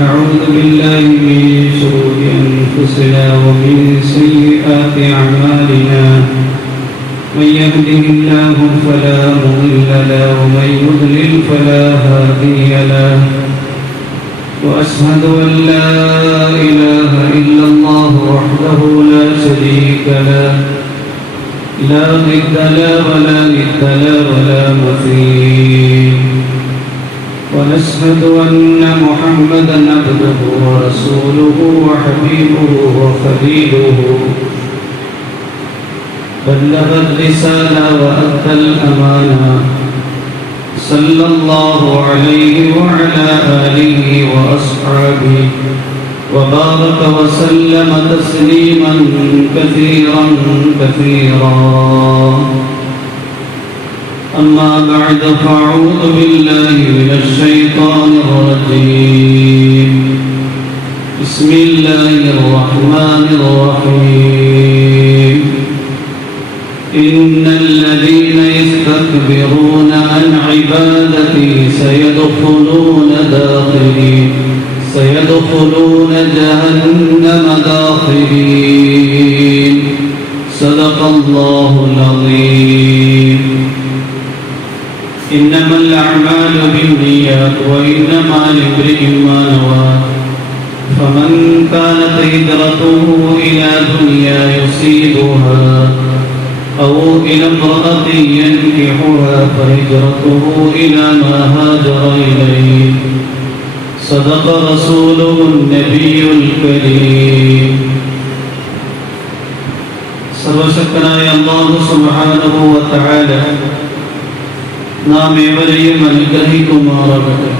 ونعوذ بالله من شرور أنفسنا ومن سيئات أعمالنا من يهده الله فلا مضل له ومن يضلل فلا هادي له وأشهد أن لا إله إلا الله وحده لا شريك له لا ضد له ولا ند له ولا مثيل ونشهد أن محمدا عبده ورسوله وحبيبه وخليله بلغ الرسالة وأدى الأمانة صلى الله عليه وعلى آله وأصحابه وبارك وسلم تسليما كثيرا كثيرا أما بعد فأعوذ بالله من الشيطان الرجيم بسم الله الرحمن الرحيم إن الذين يستكبرون عن عبادتي سيدخلون جهنم داخرين صدق الله العظيم إنما الأعمال بالنيات وإنما لامرئ ما نوى فمن كانت هجرته إلى دنيا يصيبها أو إلى امرأة ينكحها فهجرته إلى ما هاجر إليه صدق رسوله النبي الكريم സർവശക്തനായ അല്ലാഹു സുബ്ഹാനഹു വ തആല നാം ഏവരെയും അനുഗ്രഹിക്കുമാറാകട്ടെ.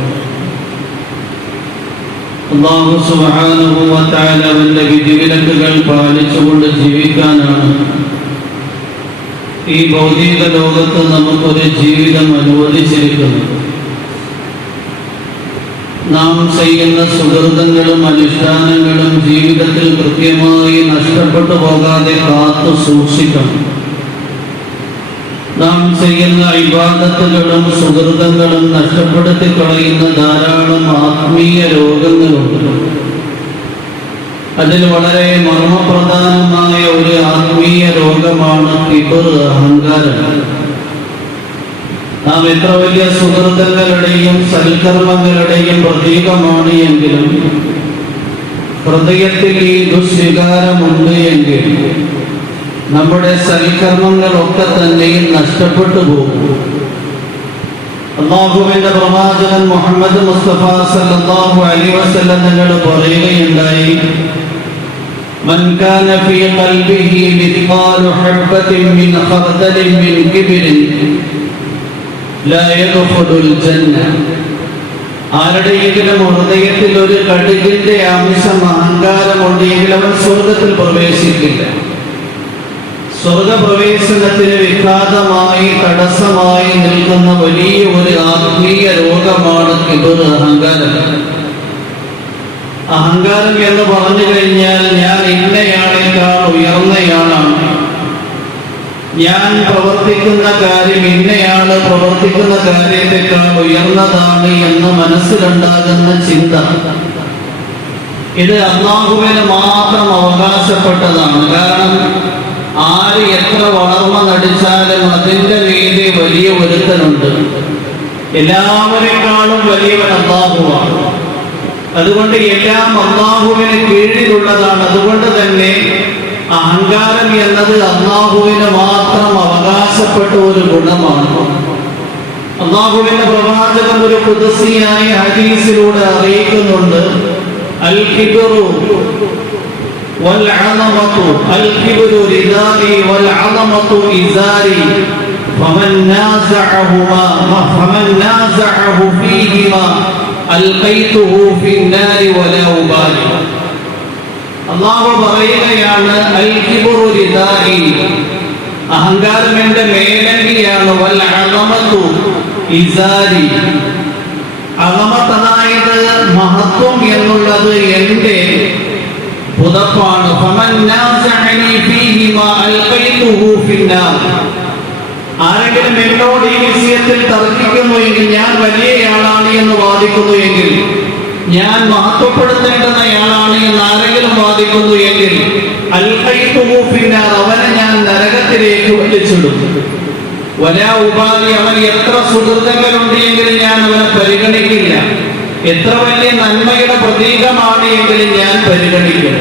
അല്ലാഹു സുബ്ഹാനഹു വ തആല അവന്റെ വിധിവിലക്കുകൾ പാലിച്ചുകൊണ്ട് ജീവിക്കാനാണ് ഈ ഭൗതിക ലോകത്ത് നമുക്കൊരു ജീവിതം അനുവദിച്ചിരിക്കുന്നത്. നാം ചെയ്യുന്ന സുഹൃതങ്ങളും അനുഷ്ഠാനങ്ങളും ജീവിതത്തിൽ കൃത്യമായി നഷ്ടപ്പെട്ടു പോകാതെ കാത്തു സൂക്ഷിക്കണം. നാം ചെയ്യുന്ന ഇബാദത്തുകളും സുഹൃതങ്ങളും നഷ്ടപ്പെടുത്തി കളയുന്ന ധാരാളം ആത്മീയ രോഗങ്ങളുണ്ട്. അതിൽ വളരെ മർമ്മപ്രധാനമായ ഒരു ആത്മീയ രോഗമാണ് കിബർ, അഹങ്കാരം. നാം എത്ര വലിയ സുഹൃത്തുക്കളുടെയും സൽക്കർമ്മങ്ങളുടെയും പ്രതീകമാണ് എങ്കിലും ഹൃദയത്തിൽ ഈ ദുസ്വികാരമുണ്ട് എങ്കിൽ നമ്മുടെ സൽക്കർമ്മങ്ങളൊക്കെ തന്നെയും നഷ്ടപ്പെട്ടു പോകും. അല്ലാഹുവിന്റെ പ്രവാചകൻ മുഹമ്മദ് മുസ്തഫ സല്ലല്ലാഹു അലൈഹി വസല്ലം തങ്ങൾ പറയുകയുണ്ടായി, മൻ കാന ഫീ ഖൽബിഹി മിത്ഖാലു ഹബ്ബത്തിൻ മിൻ ഖർദലിൻ മിൻ കിബ്രിൻ ലാ യദ്ഖുലുൽ ജന്ന. ആരുടെയെങ്കിലും ഹൃദയത്തിൽ ഒരു കടുകിന്റെ അംശം അഹങ്കാരമുണ്ടെങ്കിൽ അവൻ സ്വർഗത്തിൽ പ്രവേശിക്കില്ല. സ്വർഗപ്രവേശനത്തിന് വിഘാതമായി തടസ്സമായി നിൽക്കുന്ന വലിയ ഒരു ആത്മീയ രോഗമാണ് കിബർ, അഹങ്കാരം. അഹങ്കാരം എന്ന് പറഞ്ഞു കഴിഞ്ഞാൽ ഞാൻ ഇന്നയാളേക്കാൾ ഉയർന്നയാളാണ്, ഞാൻ പ്രവർത്തിക്കുന്ന കാര്യം ഇന്നയാള് പ്രവർത്തിക്കുന്ന കാര്യത്തെക്കാൾ ഉയർന്നതാണ് എന്ന് മനസ്സിലുണ്ടാകുന്ന ചിന്ത. ഇത് അല്ലാഹുവിന് മാത്രം അവകാശപ്പെട്ടതാണ്. കാരണം ആര് എത്ര വളർമ്മ നടിച്ചാലും അതിൻ്റെ മീതെ വലിയ ഒരുത്തനുണ്ട്. എല്ലാവരെക്കാളും വലിയവൻ അല്ലാഹുവാണ്. അതുകൊണ്ട് എല്ലാം അല്ലാഹുവിന് കീഴിലുള്ളതാണ്. അതുകൊണ്ട് തന്നെ അഹങ്കാരം എന്നത് അല്ലാഹുവിന് മാത്രം അവകാശപ്പെട്ട ഒരു ഗുണമാണ്. അല്ലാഹുവിന്റെ പ്രവാചകൻ ഒരു ഖുദ്സിയായ ഹദീസിലൂടെ അറിയിക്കുന്നുണ്ട്, അൽ കിബ്റു വൽ അളമതു അൽ കിബ്റു റിദാഇ വൽ അളമതു ഇസാരി ഫമൻ നാസഅഹു ഫീഹിമാ അൽഖൈതുഹു ഫിന്നാരി വലാ ഉബാലി. അല്ലാഹു പറയുകയാണ്, അൽ കിബ്റു റിദാഇ, അഹങ്കാരം എന്റെ മേലങ്കിയാണ്, വൽ അളമതു ഇസാരി, അളമത്ത് അതായത് മഹത്വം എന്നുള്ളത് എന്റെ പുതപ്പാണ്. ഫമൻ നാസഅനി ഫീഹിമാ അൽഖൈതുഹു ഫിന്നാർ, ആരെങ്കിലും എന്നോട് ഈ വിഷയത്തിൽ തർക്കിക്കുന്നു എങ്കിൽ, ഞാൻ വലിയയാളാണ് എന്ന് വാദിക്കുന്നു എങ്കിൽ ഞാൻ മഹത്വപ്പെടുത്തേണ്ടുന്നയാളാണ് എന്ന് ആരെങ്കിലും വാദിക്കുന്നു എങ്കിൽ അൽഖൈതുഹു ഫിന്നാർ, അവനെ ഞാൻ നരകത്തിലേക്ക് വലിച്ചിടും. വലാ ഉപാധി, അവൻ എത്ര സുഹൃത്തുക്കളുണ്ട് എങ്കിലും ഞാൻ അവനെ പരിഗണിക്കില്ല. എത്ര വലിയ നന്മയുടെ പ്രതീകമാണ് എങ്കിലും ഞാൻ പരിഗണിക്കും.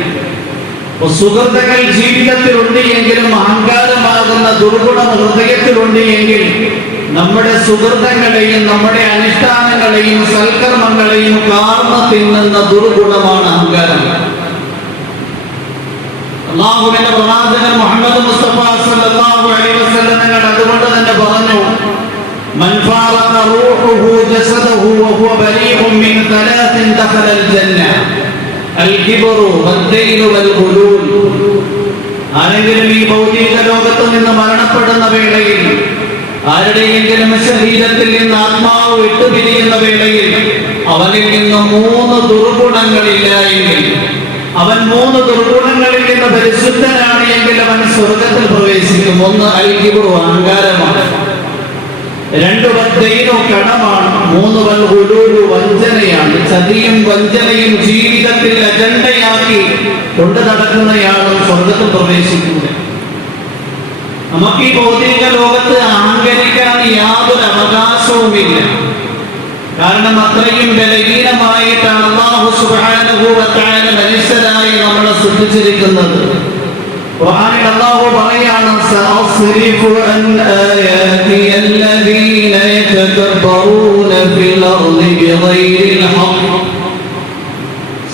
സുഹൃത്തുക്കൾ ജീവിതത്തിലുണ്ട് എങ്കിലും അഹങ്കാരമാകുന്ന ദുർഗുണം ഹൃദയത്തിലുണ്ട് എങ്കിൽ നമ്മുടെ സുഹൃത്തുക്കളെയും നമ്മുടെ അനുഷ്ഠാനങ്ങളെയും സൽക്കർമ്മങ്ങളെയും കാർന്ന് തിന്നുന്ന ദുർഗുണമാണ് അഹങ്കാരം. അല്ലാഹുവിന്റെ പ്രവാചകൻ മുഹമ്മദ് മുസ്തഫ സല്ലല്ലാഹു അലൈഹി വസല്ലം അതുകൊണ്ട് തന്നെ പറഞ്ഞു, മൻ ഫാറഖ റൂഹുഹു ജസദഹു വഹുവ ബരീഉൻ മിൻ തലാത്തിൻ ദഖലൽ ജന്ന അൽ കിബ്റു വദ്ദൈനു വൽ ഖുലൂൽ. ആരെങ്കിലും ഈ ഭൗതിക ലോകത്ത് നിന്ന് മരണപ്പെടുന്ന വേളയിൽ, ആരുടെയെങ്കിലും ശരീരത്തിൽ നിന്ന് ആത്മാവ് വിട്ടുപിരിയുന്ന വേളയിൽ അവനിൽ നിന്ന് 3 ദുർഗുണങ്ങളില്ല എങ്കിൽ, അവൻ 3 ദുർഗുണങ്ങളിൽ നിന്ന് പരിശുദ്ധനാണ് എങ്കിൽ അവൻ സ്വർഗത്തിൽ പ്രവേശിക്കും. 1 അൽ കിബ്റു, അഹങ്കാരമാണ്. 2 വദ്ദൈനു, കടമാണ്. 3 വൽ ഖുലൂൽ, വഞ്ചനയാണ്. ചതിയും വഞ്ചനയും ജീവിതത്തിൽ അജണ്ടയാക്കി കൊണ്ടു നടക്കുന്നയാളും സ്വർഗത്തിൽ പ്രവേശിക്കുക. നമുക്ക് ഈ ഭൗതിക ലോകത്ത് അഹങ്കരിക്കാൻ യാതൊരു അവകാശവുമില്ല. കാരണം അത്രയും ബലഹീനമായിട്ടാണ് അല്ലാഹു സുബ്ഹാനഹു വ തആല മനുഷ്യരായി നമ്മളെ സൃഷ്ടിച്ചിരിക്കുന്നത്. ഖുർആനിൽ അല്ലാഹു പറയാണ്, സഅസ്രിഫു അൻ ആയാതി അല്ലദീന യതകബ്ബറൂന ഫിൽ അർളി ബിഗൈരിൽ ഹഖ്.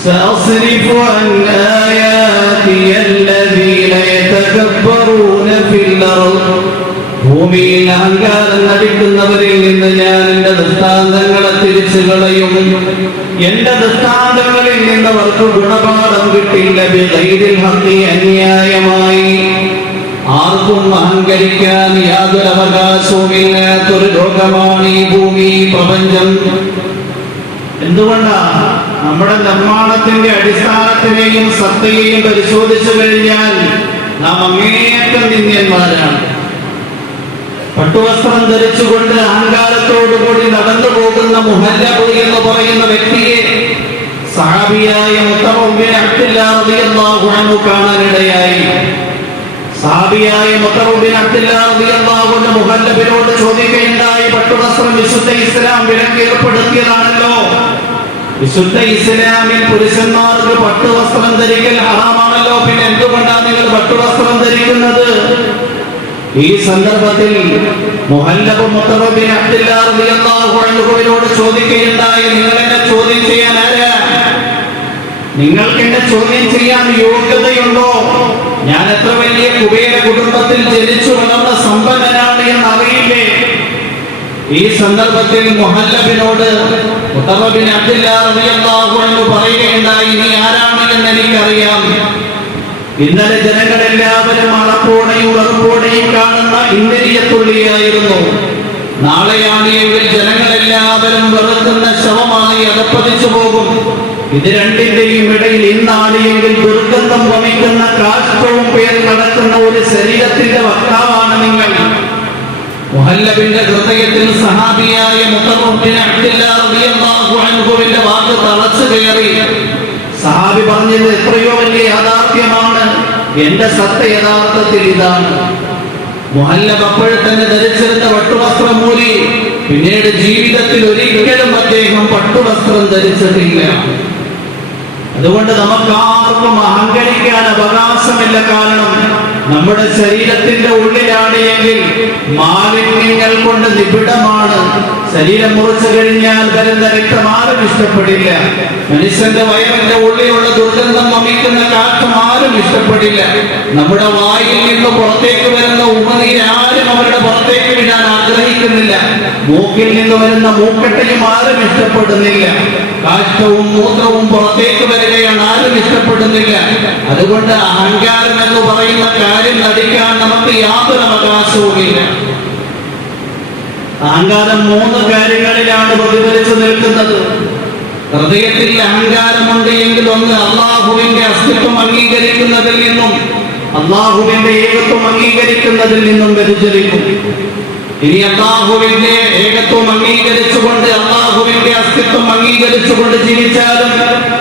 സഅസ്രിഫു അൻ ആയാതി അല്ലദീന യതകബ്ബറൂന ഫിൽ അർളി. ഭൂമിയിൽ അഹങ്കാരം നടിക്കുന്നവരിൽ നിന്ന് ഞാൻ എന്റെ ദൃഷ്ടാന്തങ്ങളെ തിരിച്ചു കളയും. എന്റെ ദൃഷ്ടാന്തങ്ങളിൽ നിന്ന് അവർക്ക് ഗുണപാഠം കിട്ടില്ല. ബിഗൈരിൽ ഹഖ്, അന്യായമായി. ആർക്കും അഹങ്കരിക്കാൻ യാതൊരു അവകാശവുമില്ലാത്തൊരു ലോകമാണ് ഈ ഭൂമി, പ്രപഞ്ചം. എന്തുകൊണ്ടാ? നമ്മുടെ നിർമ്മാണത്തിന്റെ അടിസ്ഥാനത്തിനെയും സത്തയെയും പരിശോധിച്ചു കഴിഞ്ഞാൽ നാം അങ്ങേയറ്റം നിന്ദ്യന്മാരാണ്. പട്ടുവസ്ത്രം ധരിച്ചുകൊണ്ട് അഹങ്കാരത്തോടുകൂടി നടന്നു പോകുന്ന മുഹല്ലബ് എന്ന് പറയുന്ന വ്യക്തിയെ സഹാബിയായ മുത്തഅബ് ബിൻ അബ്ദുല്ലാ റളിയല്ലാഹു അൻഹു കാണാനിടയായി. സഹാബിയായ മുത്തഅബ് ബിൻ അബ്ദുല്ലാ റളിയല്ലാഹു അൻഹു മുഹല്ലബിനോട് ചോദിക്കുകയുണ്ടായി, പട്ടുവസ്ത്രം വിശുദ്ധ ഇസ്ലാം വിലക്ക് ഏർപ്പെടുത്തിയതാണല്ലോ. വിശുദ്ധ ഇസ്ലാമിൽ പുരുഷന്മാർക്ക് പട്ടുവസ്ത്രം ധരിക്കൽ ഹറാമാണല്ലോ, പിന്നെ എന്തുകൊണ്ടാണ് നിങ്ങൾ പട്ടുവസ്ത്രം ധരിക്കുന്നത്? ഈ സന്ദർഭത്തിൽ മുഹല്ലബ് മുത്തഅബ് ബിൻ അബ്ദുല്ലാ റളിയല്ലാഹു അൻഹുവിനോട് ചോദിക്കുകയുണ്ടായി, നിങ്ങൾ എന്നെ ചോദ്യം ചെയ്യാൻ ആരാ? നിങ്ങൾക്ക് എന്നെ ചോദ്യം ചെയ്യാൻ യോഗ്യതയുണ്ടോ? ഞാൻ എത്ര വലിയ കുബേര കുടുംബത്തിൽ ജനിച്ചു വളർന്ന സമ്പന്നനാണ് എന്ന് അറിയില്ലേ? ഈ സന്ദർഭത്തിൽ മുഹല്ലബിനോട് മുത്തഅബ് ബിൻ അബ്ദുല്ലാ റളിയല്ലാഹു അൻഹു പറയുകയുണ്ടായി, നീ ആരാണ് എന്ന് എനിക്കറിയാം. ഇന്നലെ ജനങ്ങളെല്ലാവരും അളപ്പോടെയും വെറുപ്പോടെയും കാണുന്ന ഇന്ദ്രിയത്തുള്ളിയായിരുന്നു. നാളെയാണ് എങ്കിൽ ജനങ്ങളെല്ലാവരും വെറുക്കുന്ന ശവമായി അകപ്പതിച്ചു പോകും. ഇത് രണ്ടിന്റെയും ഇടയിൽ ഇന്നാണ് എങ്കിൽ ദുർഗന്ധം വമിക്കുന്ന കാഷ്ടവും പേർ നടക്കുന്ന ഒരു ശരീരത്തിന്റെ വക്താവാണ് നിങ്ങൾ. മുഹല്ലബിന്റെ ഹൃദയത്തിൽ സഹാബിയായ മുത്തഅബ് ബിൻ അബ്ദുല്ലാ റളിയല്ലാഹു അൻഹുവിന്റെ വാക്ക് തളച്ചു കയറി. സഹാബി പറഞ്ഞത് എത്രയോ വലിയ യാഥാർത്ഥ്യമാണ്. എന്റെ സത്ത യഥാർത്ഥത്തിൽ ഇതാണ്. മുഹല്ലബ് അപ്പോഴത്തന്നെ ധരിച്ചിരുന്ന പട്ടുവസ്ത്രം മൂരി പിന്നീട് ജീവിതത്തിൽ ഒരിക്കലും അദ്ദേഹം പട്ടുവസ്ത്രം ധരിച്ചിട്ടില്ല. അതുകൊണ്ട് നമുക്കാർക്കും അഹങ്കരിക്കാൻ അവകാശമില്ല. കാരണം നമ്മുടെ ശരീരത്തിന്റെ ഉള്ളിലാണ് എങ്കിൽ മാലിന്യങ്ങൾ കൊണ്ട് നിബിഡമാണ്. ശരീരം മുറിച്ചു കഴിഞ്ഞാൽ വരുന്ന രക്തം ആരും ഇഷ്ടപ്പെടില്ല. മനുഷ്യന്റെ വയറിന്റെ ഉള്ളിലുള്ള ദുർഗന്ധം വമിക്കുന്ന കാറ്റും ആരും ഇഷ്ടപ്പെടില്ല. നമ്മുടെ വായിൽ നിന്ന് പുറത്തേക്ക് വരുന്ന ഉമിനീര് ആരും അവരുടെ പുറത്തേക്ക് വിടാൻ ആഗ്രഹിക്കുന്നില്ല. മൂക്കിൽ നിന്ന് വരുന്ന മൂക്കട്ടയും ആരും ഇഷ്ടപ്പെടുന്നില്ല. കാഷ്ടവും മൂത്രവും പുറത്തേക്ക് വരികയാണ്, ആരും ഇഷ്ടപ്പെടുന്നില്ല. അതുകൊണ്ട് അഹങ്കാരം എന്ന് പറയുന്ന കാര്യം നടിക്കാൻ നമുക്ക് യാതൊരു അവകാശവുമില്ല. അഹങ്കാരം 3 കാര്യങ്ങളിലാണ് പ്രതിഫലിച്ചു നിൽക്കുന്നത്. ഹൃദയത്തിൽ അഹങ്കാരമുണ്ട് എങ്കിൽ ഒന്ന് അള്ളാഹുവിന്റെ അസ്തിത്വം അംഗീകരിക്കുന്നതിൽ നിന്നും അള്ളാഹുവിന്റെ ഏകത്വം അംഗീകരിക്കുന്നതിൽ നിന്നും വ്യതിചലിക്കും. ഇനി അല്ലാഹുവിന്റെ ഏകത്വം അംഗീകരിച്ചുകൊണ്ട് അല്ലാഹുവിന്റെ അസ്തിത്വം അംഗീകരിച്ചുകൊണ്ട് ജീവിച്ചാലും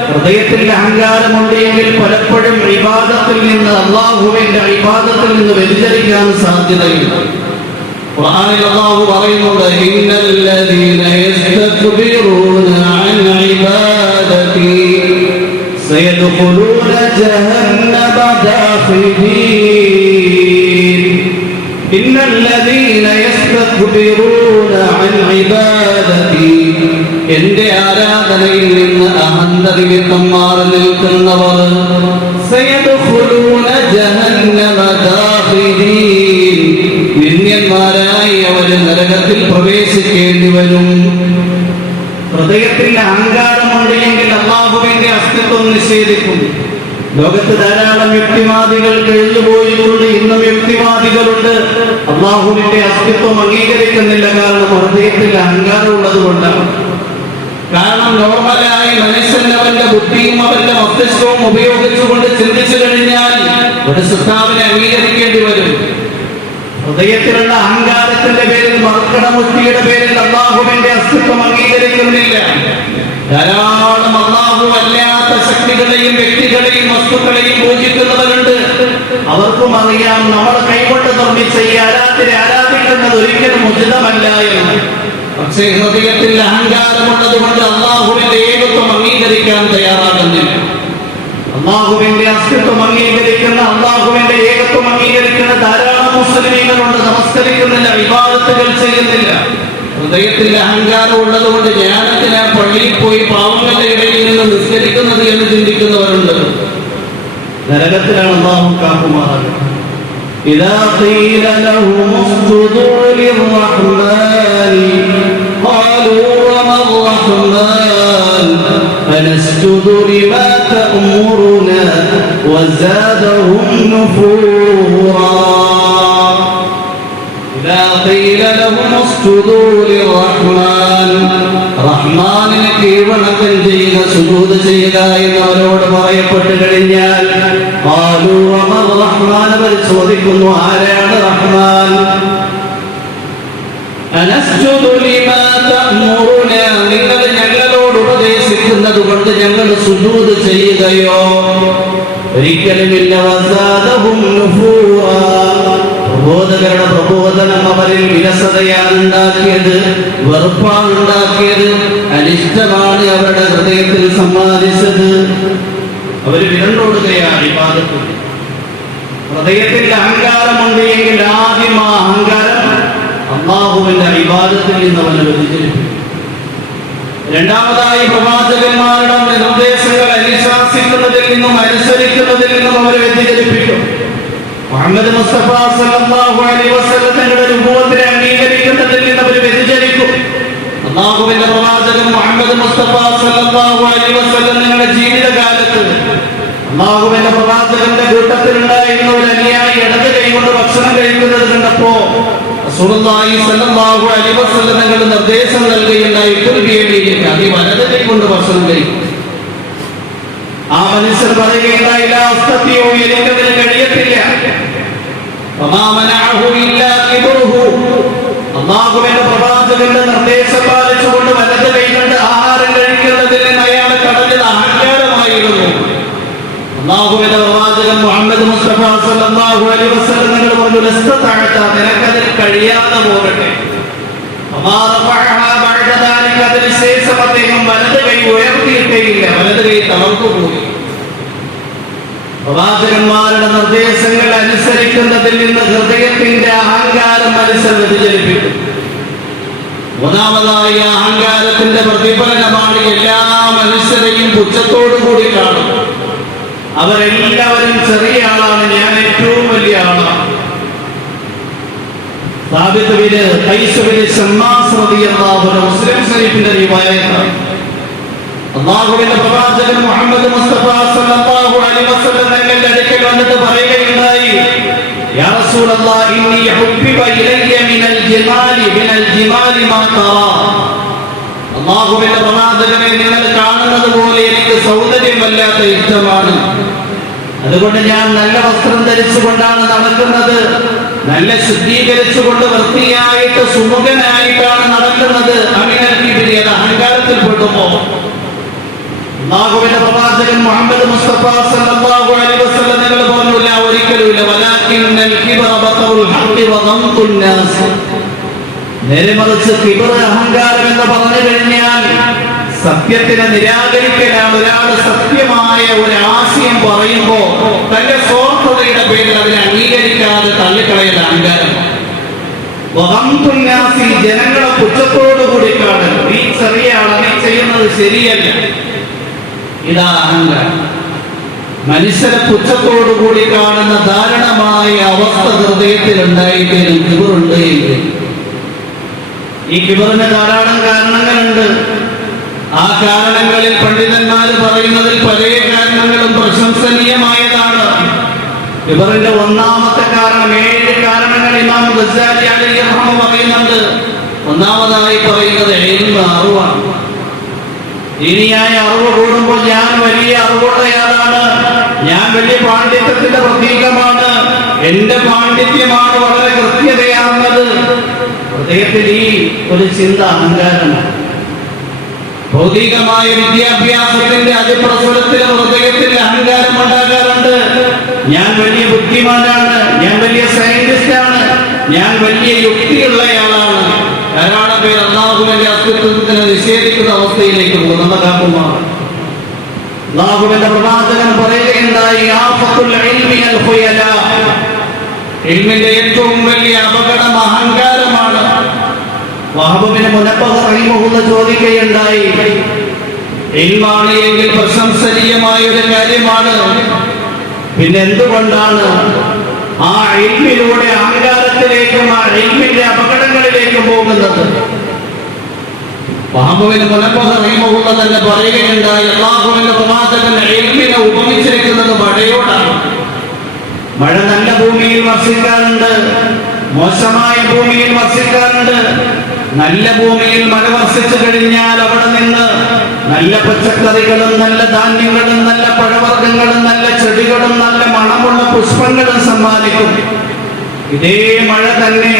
ഹൃദയത്തിൽ അഹങ്കാരമുണ്ട് എങ്കിൽ പലപ്പോഴും ഇബാദത്തിൽ നിന്ന് അല്ലാഹുവിന്റെ ഇബാദത്തിൽ നിന്ന് വ്യതിചലിക്കാൻ സാധ്യതയുണ്ട്. ഖുർആനിൽ അല്ലാഹു പറയുന്നുണ്ട്, ഇന്നല്ലദീന യസ്തക്ബിറൂന അൻ ഇബാദതി സയദ്ഖുലൂന ജഹന്നമ ദാഖിലീൻ. ഇന്നല്ലദീന യസ്തക്ബിറൂന അൻ ഇബാദതി, എന്റെ ആരാധനയിൽ നിന്ന് അഹന്ത നിമിത്തം മാറി നിൽക്കുന്നവർ സയദ്ഖുലൂന ജഹന്നമ ദാഖിലീൻ, നിന്ദ്യന്മാരായി അവർ നരകത്തിൽ പ്രവേശിക്കേണ്ടി വരും. ഹൃദയത്തിൽ അഹങ്കാരമുണ്ട് എങ്കിൽ അല്ലാഹുവിന്റെ അസ്തിത്വം നിഷേധിക്കും. ലോകത്ത് ധാരാളം യുക്തിവാദികൾ കഴിഞ്ഞുപോയിട്ടുണ്ട്, ഇന്നും യുക്തിവാദികളുണ്ട്. അല്ലാഹുവിന്റെ അസ്തിത്വം അംഗീകരിക്കുന്നില്ല. കാരണം ഹൃദയത്തിൽ അഹങ്കാരം ഉള്ളത് കൊണ്ടാണ്. കാരണം നോർമലായി മനുഷ്യൻ അവന്റെ ബുദ്ധിയും അവന്റെ മസ്തിഷ്കവും ഉപയോഗിച്ചുകൊണ്ട് ചിന്തിച്ചു കഴിഞ്ഞാൽ ഒരു സൃഷ്ടാവിനെ അംഗീകരിക്കേണ്ടി വരും. ഹൃദയത്തിലുള്ള അഹങ്കാരത്തിന്റെ പേരിൽ, മർക്കടമുഷ്ടിയുടെ പേരിൽ അല്ലാഹുവിന്റെ അസ്തിത്വം അംഗീകരിക്കുന്നില്ല. ധാരാളം അല്ലാഹു അല്ലാത്ത ശക്തികളെയും വ്യക്തികളെയും വസ്തുക്കളെയും പൂജിക്കുന്നവരുണ്ട്. അവർക്കും അറിയാം നമ്മൾ കൈകൊണ്ട് നിർമ്മിച്ച ഈ ആരാധന ആരാധിക്കുന്നത് ഒരിക്കലും ഉചിതമല്ല എന്ന്. പക്ഷേ ഹൃദയത്തിൽ അഹങ്കാരമുള്ളത് കൊണ്ട് അല്ലാഹുവിന്റെ ഏകത്വം അംഗീകരിക്കാൻ തയ്യാറാകുന്നില്ല. അല്ലാഹുവിന്റെ അസ്തിത്വം അംഗീകരിക്കുന്ന, അല്ലാഹുവിന്റെ ഏകത്വം അംഗീകരിക്കുന്ന ധാരാളം മുസ്ലിമീങ്ങളുണ്ട്. നമസ്കരിക്കുന്നില്ല, ഇബാദത്തുകൾ ചെയ്യുന്നില്ല. ഹൃദയത്തിൽ അഹങ്കാരം ഉള്ളത് കൊണ്ട് ഞാനെന്തിനാ പള്ളിയിൽ പോയി പാവങ്ങളുടെ ഇടയിൽ നിന്ന് നിസ്കരിക്കുന്നത് എന്ന് ചിന്തിക്കുന്നവരുണ്ട്. നരകത്തിലാണ് അല്ലാഹു കാക്കുമാറാകുന്നത്. إذا قيل لهم اسجدوا للرحمن قالوا وما الرحمن فنسجد لما تأمرنا وزادهم نفورا. إذا قيل لهم اسجدوا للرحمن, റഹ്മാനിനെ കീഴ്വണക്കം ചെയ്യുക, സുജൂദ് ചെയ്യുക എന്നവരോട് പറയപ്പെട്ടു കഴിഞ്ഞാൽ റഹ്മാൻ, അവർ ചോദിക്കുന്നു, ആരാണ് റഹ്മാൻ? നിങ്ങൾ ഞങ്ങളോട് ഉപദേശിക്കുന്നത് കൊണ്ട് ഞങ്ങൾ സുജൂദ് ചെയ്യുകയോ? ഒരിക്കലുമില്ല. പ്രബോധകരുടെ പ്രബോധനം അവരിൽ വിരസതയാണ് ഉണ്ടാക്കിയത്, വെറുപ്പാണ് ഉണ്ടാക്കിയത്, അനിഷ്ടമാണ് അവരുടെ ഹൃദയത്തിൽ സമ്മാനിച്ചത്. അവർ വിരണ്ടോടുകയാണ് ഇബാദത്ത്. ഹൃദയത്തിൽ അഹങ്കാരമുണ്ട് എങ്കിൽ ആദ്യം ആ അഹങ്കാരം അല്ലാഹുവിന്റെ ഇബാദത്തിൽ നിന്ന് അവനെ വ്യതിചലിപ്പിക്കും. രണ്ടാമതായി പ്രവാചകന്മാരുടെ നിർദ്ദേശങ്ങൾ അനുശാസിക്കുന്നതിൽ നിന്നും അനുസരിക്കുന്നതിൽ നിന്നും അവരെ വ്യതിചലിപ്പിക്കും. മുഹമ്മദ് മുസ്തഫ സല്ലല്ലാഹു അലൈഹി വസല്ലം തങ്ങളുടെ രൂപത്തിനെ അംഗീകരിക്കുന്നതിൽ നിന്ന് അവർ വ്യതിചലിക്കും. അല്ലാഹുവിന്റെ പ്രവാചകൻ മുഹമ്മദ് മുസ്തഫ സല്ലല്ലാഹു അലൈഹി വസല്ലം നിങ്ങളുടെ ജീവിതകാലത്ത് അല്ലാഹുവിന്റെ പ്രവാചകന്റെ കൂട്ടത്തിലുണ്ടായിരുന്ന ഒരു അനുയായി ഇടത് കൈകൊണ്ട് ഭക്ഷണം കഴിക്കുന്നത് കണ്ടപ്പോ റസൂലുള്ളാഹി സ്വല്ലല്ലാഹു അലൈഹി വസല്ലം തങ്ങളുടെ നിർദ്ദേശം നൽകുകയുണ്ടായി, അതി വലത് കൈ കൊണ്ട് ഭക്ഷണം കഴിക്കും. ആ മനുഷ്യർ പറയുകയുണ്ടായി, എനിക്കതിന് കഴിയത്തില്ല. അല്ലാഹുവിന്റെ പ്രവാചകന്റെ നിർദ്ദേശം പാലിച്ചുകൊണ്ട് വലത് കൈ കൊണ്ട് ആഹാരം കഴിക്കുന്നതിൽ നിന്ന് അയാളെ കടഞ്ഞത് അഹങ്കാരമായിരുന്നു. അല്ലാഹുവിന്റെ പ്രവാചകൻ മുഹമ്മദ് മുസ്തഫ സല്ലല്ലാഹു അലൈഹി വസല്ലം നിങ്ങൾ പറഞ്ഞു, നിനക്കതിന് കഴിയാതെ പോകട്ടെ. അതിനുശേഷം അദ്ദേഹം വലത് കൈ ഉയർത്തിയിട്ടേയില്ല, വലത് കൈ തളർന്നു പോയി. പ്രവാചകന്മാരുടെ നിർദ്ദേശങ്ങൾ അനുസരിക്കുന്നതിൽ നിന്ന് ഹൃദയത്തിന്റെ അഹങ്കാരം മനുഷ്യൻ വ്യതിചലിപ്പിക്കും. മൂന്നാമതായി അഹങ്കാരത്തിന്റെ പ്രതിഫലനമാണ് എല്ലാ മനുഷ്യരെയും പുച്ഛത്തോടു കൂടി കാണും. അവരെല്ലാവരും ചെറിയ ആളാണ്, ഞാൻ ഏറ്റവും വലിയ ആളാണ്. മുസ്ലിം ശരീഫിന്റെ റിവായത്താണ്. അല്ലാഹുവിന്റെ പ്രവാചകൻ മുഹമ്മദ് മുസ്തഫ സല്ലല്ലാഹു അലൈഹി വസല്ലം തങ്ങളുടെ അടുക്കൽ വന്നിട്ട് പറയുകയുണ്ടായി, യാ റസൂലല്ലാഹ്, ഇന്നി ഹുബ്ബിബ ഇലയ്യ മിനൽ ജിമാലി മാ തറാ. അല്ലാഹുവിന്റെ പ്രവാചകനെ, നിങ്ങൾ കാണുന്നത് പോലെ എനിക്ക് സൗന്ദര്യം വല്ലാത്ത ഇഷ്ടമാണ്. അതുകൊണ്ട് ഞാൻ നല്ല വസ്ത്രം ധരിച്ചുകൊണ്ടാണ് നടക്കുന്നത്, നല്ല ശുദ്ധീകരിച്ചുകൊണ്ട് വൃത്തിയായിട്ട് സുമുഖനായിട്ടാണ് നടക്കുന്നത്. അമിനൽ കിബ്രി, അത് അഹങ്കാരത്തിൽ പെടുമോ? അല്ലാഹുവിന്റെ പ്രവാചകൻ മുഹമ്മദ് മുസ്തഫ സല്ലല്ലാഹു അലൈഹി വസല്ലം നിങ്ങൾ പറഞ്ഞില്ല, ഒരിക്കലുമില്ല. വലാകിന്നൽ കിബ്റ ബതറുൽ ഹഖ് വഗംതുൻ നാസ്. നേരെമറിച്ച് കിബ്ർ, അഹങ്കാരം എന്ന് പറഞ്ഞു കഴിഞ്ഞാൽ സത്യത്തിനെ നിരാകരിക്കലാണ്. ഒരാൾ സത്യമായ ഒരു ആശയം പറയുമ്പോൾ തന്റെ സ്വാർത്ഥതയുടെ പേരിൽ അതിനെ അംഗീകരിക്കാതെ തള്ളിക്കളയുന്ന അഹങ്കാരം. വഗംതുൻ നാസ്, ജനങ്ങളെ പുച്ഛത്തോടുകൂടി കാണും. നീ ചെറിയ ആളാണ്, നീ ചെയ്യുന്നത് ശരിയല്ല. ഇതാ അഹങ്കാരം. മനുഷ്യരെ പുച്ഛത്തോടുകൂടി കാണുന്ന ദാരുണമായ അവസ്ഥ ഹൃദയത്തിൽ ഉണ്ടായിത്തീരും കിബറുണ്ട് എങ്കിൽ. ഈ കിബറിന് ധാരാളം കാരണങ്ങളുണ്ട്. ആ കാരണങ്ങളിൽ പണ്ഡിതന്മാർ പറയുന്നതിൽ പല കാരണങ്ങളും പ്രശംസനീയമായതാണ്. കിബറിന്റെ ഒന്നാമത്തെ കാരണം, 7 കാരണങ്ങൾ ഇമാം ഗസാലി അലൈഹി റഹ്മ പറയുന്നുണ്ട്. ഒന്നാമതായി പറയുന്നത് അറിവാണ്. ദീനിയായ അറിവ് കൂടുമ്പോൾ ഞാൻ വലിയ അറിവുള്ളയാളാണ്, ഞാൻ വലിയ പാണ്ഡിത്യത്തിന്റെ പ്രതീകമാണ്, എന്റെ പാണ്ഡിത്യമാണ് വളരെ കൃത്യതയാർന്നത്. ഹൃദയത്തിൽ ഈ ഒരു ചിന്ത അഹങ്കാരമാണ്. ഭൗതികമായ വിദ്യാഭ്യാസത്തിന്റെ അതിപ്രസരത്തിൽ ഹൃദയത്തിൽ അഹങ്കാരം ഉണ്ടാകാറുണ്ട്. ഞാൻ വലിയ ബുദ്ധിമാനാണ്, ഞാൻ വലിയ സയന്റിസ്റ്റാണ്, ഞാൻ വലിയ യുക്തിയുള്ളയാളാണ്. ധാരാളം പേർ അല്ലാഹുവിന്റെ അസ്തിത്വത്തിനെ നിഷേധിക്കുന്ന അവസ്ഥയിലേക്ക് പോകുന്ന കാക്കുമാർ. അല്ലാഹുവിന്റെ പ്രവാചകൻ പറയുകയുണ്ടായി, ആഫത്തുൽ ഇൽമി അൽ ഖുയലാ. ഇൽമിന്റെ ഏറ്റവും വലിയ അപകടം അഹങ്കാരമാണ്. വഹബ് ബിൻ മുനബ്ബഹ് റഹിമഹുല്ലാഹ് ചോദിക്കുകയുണ്ടായി, ഇൽമാണ് എങ്കിൽ പ്രശംസനീയമായ ഒരു കാര്യമാണ്, പിന്നെ എന്തുകൊണ്ടാണ് ആ ഇൽമിലൂടെ അഹങ്കാരത്തിലേക്കും ആ ഇൽമിന്റെ അപകടങ്ങളിലേക്കും പോകുന്നത്? വഹബ് ബിൻ മുനബ്ബഹ് റഹിമഹുല്ലാഹ് തന്നെ പറയുകയുണ്ടായി, അല്ലാഹുവിന്റെ പ്രവാചകൻ ഇൽമിനെ ഉപമിച്ചിരിക്കുന്നത് മഴയോടാണ്. മഴ നല്ല ഭൂമിയിൽ വർഷിക്കാറുണ്ട്, മോശമായ ഭൂമിയിൽ വർഷിക്കാറുണ്ട്. നല്ല ഭൂമിയിൽ മഴ വർഷിച്ചു കഴിഞ്ഞാൽ അവിടെ നിന്ന് നല്ല പച്ചക്കറികളും നല്ല ധാന്യങ്ങളും നല്ല പഴവർഗ്ഗങ്ങളും നല്ല ചെടികളും നല്ല മണമുള്ള പുഷ്പങ്ങളും സമ്മാനിക്കും. ഇതേ മഴ തന്നെ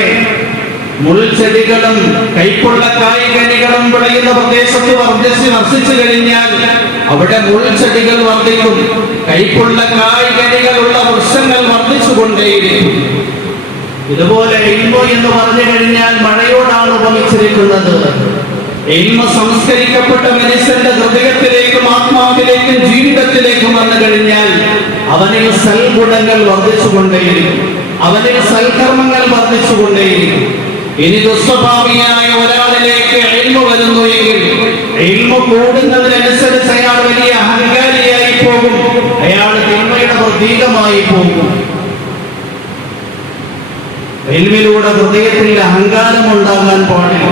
മുൾച്ചെടികളും കൈപ്പുള്ള കായ്കനികളും വിളയുന്ന പ്രദേശത്ത് വർഷിച്ചു കഴിഞ്ഞാൽ അവിടെ മുൾച്ചെടികൾ വർദ്ധിക്കും, കൈപ്പുള്ള കായ്കനികളുള്ള വൃക്ഷങ്ങൾ വർദ്ധിച്ചുകൊണ്ടേയിരിക്കും. ഇതുപോലെ ഇൽമു എന്ന് പറഞ്ഞു കഴിഞ്ഞാൽ മഴയോടാണ് ഉപമിച്ചിരിക്കുന്നത്. ഇൽമു സംസ്കരിക്കപ്പെട്ട മനുഷ്യന്റെ ഹൃദയത്തിലേക്കും ആത്മാവിലേക്കും ജീവിതത്തിലേക്കും വന്നു കഴിഞ്ഞാൽ അവനിൽ സൽഗുണങ്ങൾ വർദ്ധിച്ചുകൊണ്ടേയിരിക്കും, അവനിൽ സൽക്കർമ്മങ്ങൾ വർദ്ധിച്ചുകൊണ്ടേയിരിക്കും. ഇനി ദുസ്വഭാവിയായ ഒരാളിലേക്ക് ഇൽമു വരുന്നു എങ്കിൽ ഇൽമു കൂടുന്നതിനനുസരിച്ച് അയാൾ വലിയ അഹങ്കാരിയായി പോകും, അയാൾ തിന്മയുടെ പ്രതീകമായി പോകും. ഇൽമിലൂടെ ഹൃദയത്തിൽ അഹങ്കാരം ഉണ്ടാകാൻ പാടില്ല.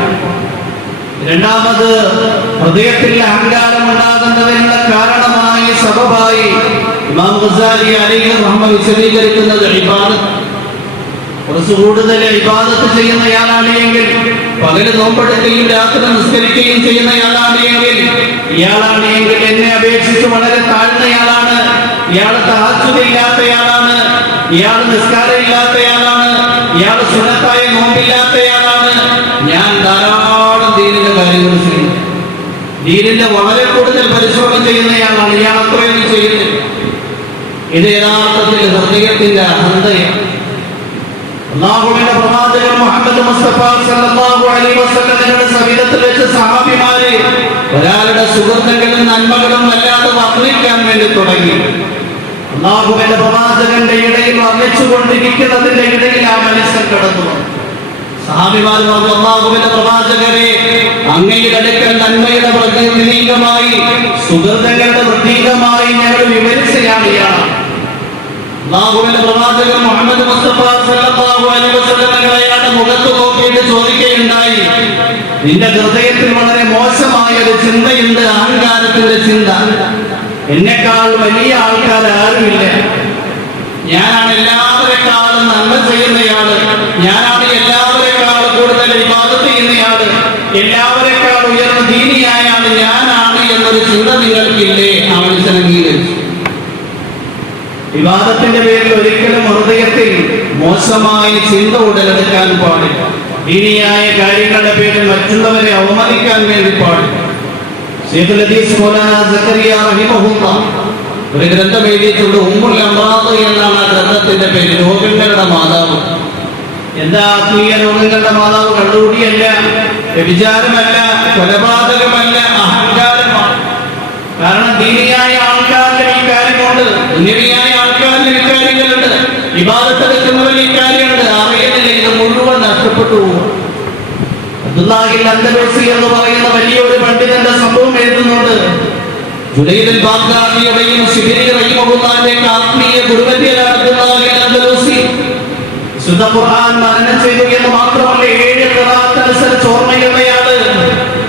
രണ്ടാമത്, ഹൃദയത്തിൽ അഹങ്കാരം ഉണ്ടാകുന്നതിനുള്ള കാരണമായി സബബായി ഇമാം ഗസാലി അലൈഹി റഹ്മ വിശദീകരിക്കുന്നത് ഇബാദത്ത്. കുറച്ച് കൂടുതൽ ഇബാദത്ത് ചെയ്യുന്നയാളാണ് എങ്കിൽ, പകല് നോമ്പെടുക്കുകയും രാത്രി നിസ്കരിക്കുകയും ചെയ്യുന്നയാളാണ് എങ്കിൽ, ഇയാളാണ് എങ്കിൽ എന്നെ അപേക്ഷിച്ച് വളരെ താഴ്ന്നയാളാണ്, ഇയാൾ തഹജ്ജുദില്ലാത്തയാളാണ്, ഇയാൾ നിസ്കാരമില്ലാത്തയാളാണ്, ഇയാൾ സുന്നത്തായ നോമ്പില്ലാത്തയാളാണ്. ഞാൻ ധാരാളം ദീനിന്റെ കാര്യങ്ങൾ ചെയ്യുന്നു, ദീനിന്റെ വളരെ കൂടുതൽ പരിശോധന ചെയ്യുന്നയാളാണ്, ഇയാൾ അത്രയൊന്നും ചെയ്യുന്നില്ല. ഇത് യഥാർത്ഥത്തിൽ ഹൃദയത്തിന്റെ അഹന്തയാണ്. അല്ലാഹുവിന്റെ പ്രവാചകൻ മുഹമ്മദ് മുസ്തഫ സല്ലല്ലാഹു അലൈഹി വസല്ലമയുടെ സവിധത്തിൽ വെച്ച് സഹാബിമാരെ ഒരാളുടെ സുഹൃത്തുക്കളും നന്മകളും അല്ലാതെ വർണ്ണിക്കാൻ വേണ്ടി തുടങ്ങി. അല്ലാഹുവിന്റെ പ്രവാചകന്റെ ഇടയിൽ വർണ്ണിച്ചുകൊണ്ടിരിക്കുന്നതിന്റെ ഇടയിൽ ആ മനുഷ്യൻ കടന്നു. സഹാബിമാർ പറഞ്ഞു, അല്ലാഹുവിന്റെ പ്രവാചകരെ, അങ്ങയുടെ അടുക്കൽ നന്മയുടെ പ്രതീകമായി സുഹൃത്തുക്കളുടെ പ്രതീകമായി ഞങ്ങൾ വിവരിച്ചയാണ് ഇയാൾ. അല്ലാഹുവിന്റെ പ്രവാചകൻ മുഹമ്മദ് മുസ്തഫ സല്ലല്ലാഹു അലൈഹി വസല്ലം അയാളുടെ മുഖത്ത് നോക്കിയിട്ട് ചോദിക്കുകയുണ്ടായി, നിന്റെ ഹൃദയത്തിൽ വളരെ മോശമായ ഒരു ചിന്തയുണ്ട്, അഹങ്കാരത്തിന്റെ ചിന്ത. എന്നെക്കാൾ വലിയ ആൾക്കാർ ആരുമില്ല, ഞാനാണ് എല്ലാവരെക്കാളും നന്മ ചെയ്യുന്നയാള്, ഞാനാണ് എല്ലാവരെക്കാളും കൂടുതൽ ഇബാദത്ത് ചെയ്യുന്നയാള്, എല്ലാവരെക്കാൾ ഉയർന്ന ദീനിയായ ആള് ഞാനാണ് എന്നൊരു ചിന്ത നിങ്ങൾക്കില്ലേ? ആ മനുഷ്യൻ അംഗീകരിച്ചു. വിവാദത്തിന്റെ പേരിൽ ഒരിക്കലും ഹൃദയത്തിൽ മോശമായ ചിന്ത ഉടലെടുക്കാൻ പാടില്ല. ദീനിയായ കാര്യങ്ങളുടെ പേരിൽ മറ്റുള്ളവരെ അവമതിക്കാൻ വേണ്ടി പാടില്ല. ശൈഖുൽ ഹദീസ് മൗലാന സക്കരിയ റഹിമഹുല്ലാഹ് ഒരു ഗ്രന്ഥം എഴുതിയിട്ടുണ്ട്. ഉമ്മുൽ അംറാദ് എന്നാണ് ആ ഗ്രന്ഥത്തിന്റെ പേര്. രോഗങ്ങളുടെ മാതാവ്. എന്താ ആത്മീയ രോഗങ്ങളുടെ മാതാവ്? കള്ളുകൂടിയല്ല, വ്യഭിചാരമല്ല, കൊലപാതകമല്ല, അഹങ്കാരമാണ്. കാരണം ദീനിയായ ആൾക്കാരുടെ ഈ കാര്യമുണ്ട്, ദുനിയായ ആൾക്കാരുടെ ഈ കാര്യങ്ങളുണ്ട്, ഇബാദത്തെടുക്കുന്നവരിൽ ഈ കാര്യമുണ്ട്. അറിയുന്നില്ല, ഇത് മുഴുവൻ നഷ്ടപ്പെട്ടു പോകും. അബ്ദുല്ലാഹിൽ അൻദലൂസി എന്ന് പറയുന്ന വലിയൊരു പണ്ഡിതന്റെ സംഭവം എഴുതുന്നുണ്ട്. ജുനൈദുൽ ബാഗ്ദാദിയുടെയും ശിബിരി റഹിമഹുല്ലാഹിന്റെ ആത്മീയ ഗുരുവര്യനാണ് അബ്ദുല്ലാഹിൽ അൻദലൂസി. വിശുദ്ധ ഖുർആൻ മനനം ചെയ്തു എന്ന് മാത്രമല്ല, 7 ഖിറാഅത്ത് അനുസരിച്ച് ഓർമ്മയുള്ളയാള്,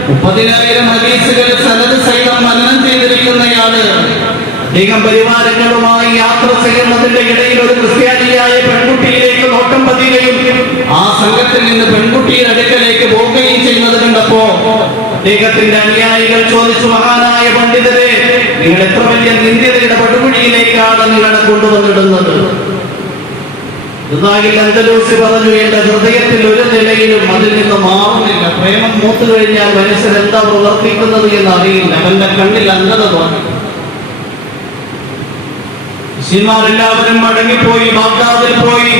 30,000 ഹദീസുകൾ സനദ് സഹിതം മനനം ചെയ്തിരിക്കുന്നയാള്. അദ്ദേഹം പരിവാരങ്ങളുമായി യാത്ര ചെയ്യുന്നതിന്റെ ഇടയിൽ ഒരു ക്രിസ്ത്യാനിയായ പെൺകുട്ടിയിലേക്ക് നോട്ടം പതിയുകയും ആ സംഘത്തിൽ നിന്ന് പെൺകുട്ടിയുടെ അടുക്കലേക്ക് പോവുകയും ചെയ്യുന്നത് കണ്ടപ്പോ അദ്ദേഹത്തിന്റെ അനുയായികൾ ചോദിച്ചു, മഹാനായ പണ്ഡിതരെ, നിങ്ങൾ എത്ര വലിയ നിന്ദ്യതയുടെ പടുകുഴിയിലേക്കാണ് നിങ്ങളെ കൊണ്ടുവന്നിടുന്നത്? അൻദലൂസി പറഞ്ഞു, എന്റെ ഹൃദയത്തിൽ ഒരു നിലയിലും അതിൽ നിന്ന് മാറുന്നില്ല. പ്രേമം മൂത്തു കഴിഞ്ഞാൽ മനുഷ്യൻ എന്താ പ്രവർത്തിക്കുന്നത് എന്ന് അറിയില്ല. അവന്റെ കണ്ണിൽ അന്ധത തോന്നി. ശിഷ്യന്മാരെല്ലാവരും മടങ്ങിപ്പോയി, ബാഗ്ദാദിൽ പോയി.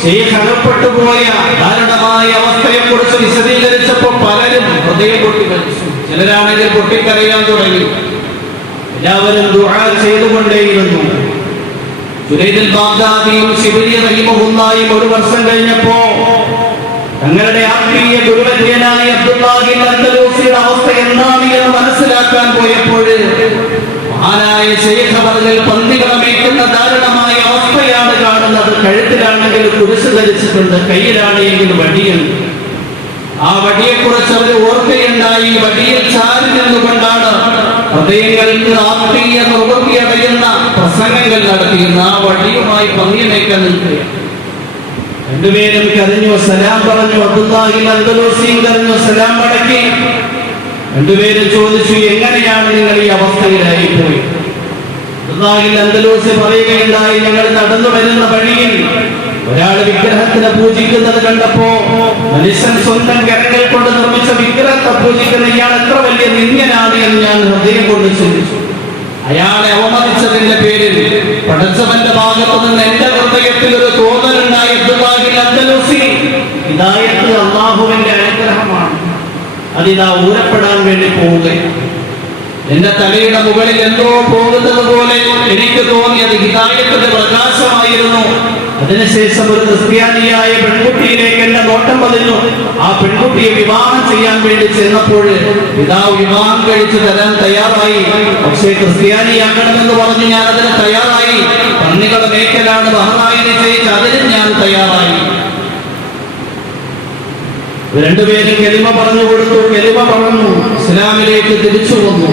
ശൈഖ് അകപ്പെട്ടു പോയ ദാരുണമായ അവസ്ഥയെക്കുറിച്ച് വിശദീകരിച്ചപ്പോൾ പലരും ഹൃദയം പൊട്ടിക്കരച്ചു. ചിലരാണെങ്കിൽ പൊട്ടിക്കരയാൻ തുടങ്ങി. എല്ലാവരും ദുആ ചെയ്തുകൊണ്ടേയിരുന്നു. ജുനൈദുൽ ബാഗ്ദാദിയും ശിബിരി റഹിമഹുല്ലാഹിയും ഒരു വർഷം കഴിഞ്ഞപ്പോ തങ്ങളുടെ ആത്മീയ ഗുരുവര്യനായ അബ്ദുല്ലാഹിൽ അൻദലൂസിയുടെ അവസ്ഥ എന്താണ് എന്ന് മനസ്സിലാക്കാൻ പോയപ്പോൾ മഹാനായ ശൈഖ് അവர்கள் പന്തികളെ മേയ്ക്കുന്ന ദാരുണമായ അവസ്ഥയാണ് കാണുന്നത്. കഴുത്തിലാണെങ്കിൽ കുരിശ് ധരിച്ചിട്ടുണ്ട്, കയ്യിലാണെങ്കിൽ വടിയുണ്ട്. ആ വടിയെക്കുറിച്ച് അവർ ഓർക്കുകയുണ്ടായി. വടിയിൽ ചാരി നിന്നുകൊണ്ടാണ് ഹൃദയങ്ങൾക്ക് ആത്മീയ നിർവൃത്തി അടയുന്ന പ്രസംഗങ്ങൾ നടത്തിയിരുന്ന ആ വടിയുമായി പന്നിയമേക്കാൻ നിൽക്കുകയാണ്. രണ്ടുപേരും കരഞ്ഞു, സലാം പറഞ്ഞു. അബ്ദുല്ലാഹിൽ അൻദലൂസിയും കരഞ്ഞു, സലാം മടക്കി. രണ്ടുപേരും ചോദിച്ചു, എങ്ങനെയാണ് നിങ്ങൾ ഈ അവസ്ഥയിലായിപ്പോയി? അബ്ദുല്ലാഹിൽ അൻദലൂസി പറയുകയുണ്ടായി, ഞങ്ങൾ നടന്നു വരുന്ന വഴിയിൽ ഒരാൾ വിഗ്രഹത്തിനെ പൂജിക്കുന്നത് കണ്ടപ്പോ മനുഷ്യൻ സ്വന്തം കരങ്ങൾ കൊണ്ട് നിർമ്മിച്ച വിഗ്രഹത്തെ പൂജിക്കുന്ന ഇയാൾ എത്ര വലിയ നിന്ദ്യനാണ് എന്ന് ഞാൻ ഹൃദയം കൊണ്ട് ചിന്തിച്ചു. അയാളെ അവമതിച്ചതിന്റെ പേരിൽ പടച്ചവന്റെ ഭാഗത്തു നിന്ന് എന്റെ ഹൃദയത്തിൽ ഒരു തോന്നലുണ്ടായി. അബ്ദുല്ലാഹിൽ അൻദലൂസി, ഹിദായത്ത് അല്ലാഹുവിന്റെ അനുഗ്രഹമാണ്. അതിതാ ഊരപ്പെടാൻ വേണ്ടി പോവുകയാണ്. എന്റെ തലയുടെ മുകളിൽ എന്തോ പോകുന്നത് പോലെ എനിക്ക് തോന്നിയത് ഹിദായത്തിന്റെ പ്രകാശമായിരുന്നു. അതിനുശേഷം ഒരു ക്രിസ്ത്യാനിയായ പെൺകുട്ടിയിലേക്ക് എന്റെ നോട്ടം പതിഞ്ഞു. ആ പെൺകുട്ടിയെ വിവാഹം ചെയ്യാൻ വേണ്ടി ചെന്നപ്പോൾ പിതാവ് വിവാഹം കഴിച്ചു തരാൻ തയ്യാറായി. പക്ഷേ ക്രിസ്ത്യാനിയാക്കണമെന്ന് പറഞ്ഞു ഞാൻ അതിന് തയ്യാറായി. പന്നികളുടെ മേക്കലാണ് ബഹറായി നിശ്ചയിച്ച് അതിനും ഞാൻ തയ്യാറായി. രണ്ടുപേരും കലിമ പറഞ്ഞു കൊടുത്തു. കലിമ പറഞ്ഞു, ഇസ്ലാമിലേക്ക് തിരിച്ചു വന്നു.